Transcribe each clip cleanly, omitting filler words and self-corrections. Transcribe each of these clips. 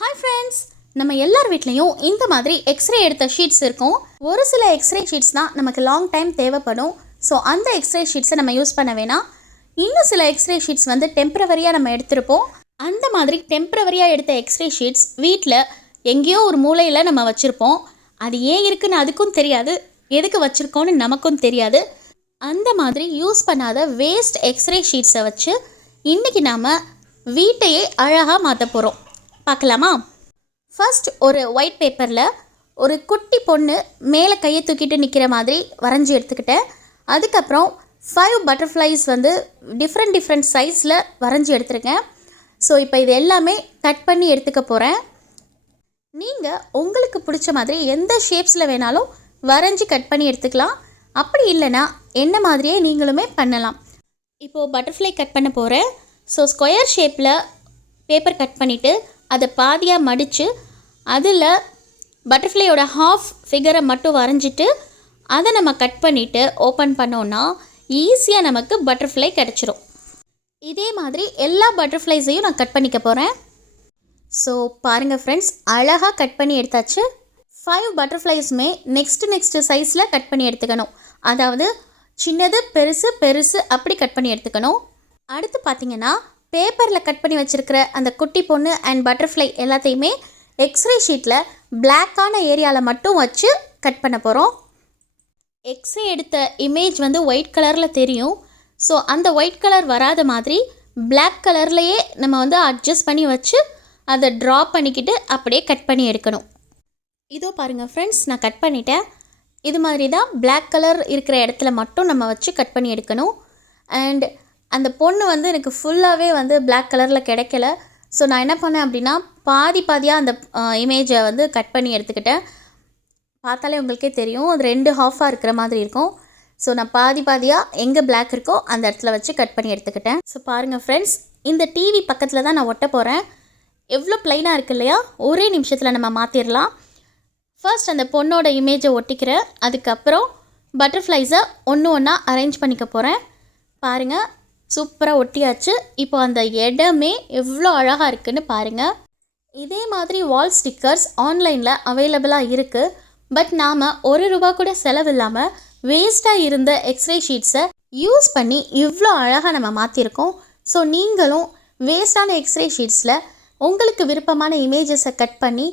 Hi friends, நம்ம எல்லார் வீட்லேயும் இந்த மாதிரி எக்ஸ்ரே எடுத்த ஷீட்ஸ் இருக்கும். ஒரு சில எக்ஸ்ரே ஷீட்ஸ் தான் நமக்கு லாங் டைம் தேவைப்படும். ஸோ அந்த எக்ஸ்ரே ஷீட்ஸை நம்ம யூஸ் பண்ண வேணாம். இன்னும் சில எக்ஸ்ரே ஷீட்ஸ் வந்து டெம்பரவரியாக நம்ம எடுத்திருப்போம். அந்த மாதிரி டெம்பரவரியாக எடுத்த எக்ஸ்ரே ஷீட்ஸ் வீட்டில் எங்கேயோ ஒரு மூலையில் நம்ம வச்சுருப்போம். அது ஏன் இருக்குன்னு அதுக்கும் தெரியாது, எதுக்கு வச்சுருக்கோன்னு நமக்கும் தெரியாது. அந்த மாதிரி யூஸ் பண்ணாத வேஸ்ட் எக்ஸ்ரே ஷீட்ஸை வச்சு இன்றைக்கி நாம் வீட்டையே அழகாக மாற்ற போகிறோம். பார்க்கலாமா? ஃபர்ஸ்ட் ஒரு ஒயிட் பேப்பரில் ஒரு குட்டி பொண்ணு மேலே கையை தூக்கிட்டு நிற்கிற மாதிரி வரைஞ்சி எடுத்துக்கிட்டேன். அதுக்கப்புறம் 5 பட்டர்ஃப்ளைஸ் வந்து டிஃப்ரெண்ட் சைஸில் வரைஞ்சி எடுத்துருக்கேன். ஸோ இப்போ இது எல்லாமே கட் பண்ணி எடுத்துக்க போகிறேன். நீங்கள் உங்களுக்கு பிடிச்ச மாதிரி எந்த ஷேப்ஸில் வேணாலும் வரைஞ்சி கட் பண்ணி எடுத்துக்கலாம். அப்படி இல்லைன்னா என்ன மாதிரியே நீங்களுமே பண்ணலாம். இப்போது பட்டர்ஃப்ளை கட் பண்ண போகிறேன். ஸோ ஸ்கொயர் ஷேப்பில் பேப்பர் கட் பண்ணிவிட்டு அதை பாதியாக மடித்து அதில் பட்டர்ஃப்ளையோட ஹாஃப் ஃபிகரை மட்டும் வரைஞ்சிட்டு அதை நம்ம கட் பண்ணிவிட்டு ஓப்பன் பண்ணோன்னா ஈஸியாக நமக்கு பட்டர்ஃப்ளை கிடச்சிரும். இதே மாதிரி எல்லா பட்டர்ஃப்ளைஸையும் நான் கட் பண்ணிக்க போகிறேன். ஸோ பாருங்கள் ஃப்ரெண்ட்ஸ், அழகாக கட் பண்ணி எடுத்தாச்சு. 5 பட்டர்ஃப்ளைஸுமே நெக்ஸ்ட்டு சைஸில் கட் பண்ணி எடுத்துக்கணும். அதாவது சின்னது பெருசு பெருசு அப்படி கட் பண்ணி எடுத்துக்கணும். அடுத்து பார்த்திங்கன்னா பேப்பரில் கட் பண்ணி வச்சுருக்கிற அந்த குட்டி பொண்ணு அண்ட் பட்டர்ஃப்ளை எல்லாத்தையுமே எக்ஸ்ரே ஷீட்டில் பிளாக்கான ஏரியாவில் மட்டும் வச்சு கட் பண்ண போகிறோம். எக்ஸ்ரே எடுத்த இமேஜ் வந்து ஒயிட் கலரில் தெரியும். ஸோ அந்த ஒயிட் கலர் வராத மாதிரி பிளாக் கலர்லேயே நம்ம வந்து அட்ஜஸ்ட் பண்ணி வச்சு அதை ட்ரா பண்ணிக்கிட்டு அப்படியே கட் பண்ணி எடுக்கணும். இதோ பாருங்கள் ஃப்ரெண்ட்ஸ், நான் கட் பண்ணிட்டேன். இது மாதிரி தான் பிளாக் கலர் இருக்கிற இடத்துல மட்டும் நம்ம வச்சு கட் பண்ணி எடுக்கணும். அண்ட் அந்த பொண்ணு வந்து எனக்கு ஃபுல்லாகவே வந்து பிளாக் கலரில் கிடைக்கல. ஸோ நான் என்ன பண்ணேன் அப்படின்னா பாதியாக அந்த இமேஜை வந்து கட் பண்ணி எடுத்துக்கிட்டேன். பார்த்தாலே உங்களுக்கே தெரியும், அது 2 ஹாஃபாக இருக்கிற மாதிரி இருக்கும். ஸோ நான் பாதியாக எங்கே பிளாக் இருக்கோ அந்த இடத்துல வச்சு கட் பண்ணி எடுத்துக்கிட்டேன். ஸோ பாருங்கள் ஃப்ரெண்ட்ஸ், இந்த டிவி பக்கத்தில் தான் நான் ஒட்ட போகிறேன். எவ்வளோ ப்ளைனாக இருக்குது இல்லையா? ஒரே நிமிஷத்தில் நம்ம மாற்றிடலாம். ஃபர்ஸ்ட் அந்த பொண்ணோட இமேஜை ஒட்டிக்கிறேன். அதுக்கப்புறம் பட்டர்ஃப்ளைஸை ஒன்று ஒன்றா அரேஞ்ச் பண்ணிக்க போகிறேன். பாருங்கள், சூப்பராக ஒட்டியாச்சு. இப்போ அந்த இடமே எவ்வளோ அழகாக இருக்குதுன்னு பாருங்கள். இதே மாதிரி வால் ஸ்டிக்கர்ஸ் ஆன்லைனில் அவைலபிளாக இருக்குது. பட் நாம் ₹1 கூட செலவில்லாமல் வேஸ்ட்டாக இருந்த எக்ஸ்ரே ஷீட்ஸை யூஸ் பண்ணி இவ்வளோ அழகாக நம்ம மாற்றிருக்கோம். ஸோ நீங்களும் வேஸ்டான எக்ஸ்ரே ஷீட்ஸில் உங்களுக்கு விருப்பமான இமேஜஸை கட் பண்ணி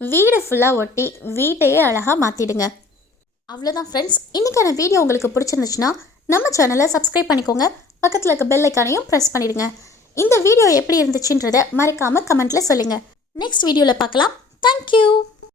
வீடு ஃபுல்லாக ஒட்டி வீட்டையே அழகாக மாற்றிடுங்க. அவ்வளோதான் ஃப்ரெண்ட்ஸ், இன்றைக்கான வீடியோ உங்களுக்கு பிடிச்சிருந்துச்சுன்னா நம்ம சேனலை சப்ஸ்கிரைப் பண்ணிக்கோங்க. பக்கத்தில் இருக்க பெல் ஐக்கானையும் ப்ரெஸ் பண்ணிவிடுங்க. இந்த வீடியோ எப்படி இருந்துச்சுன்றதை மறக்காமல் கமெண்ட்டில் சொல்லுங்கள். நெக்ஸ்ட் வீடியோவில் பார்க்கலாம். தேங்க்யூ.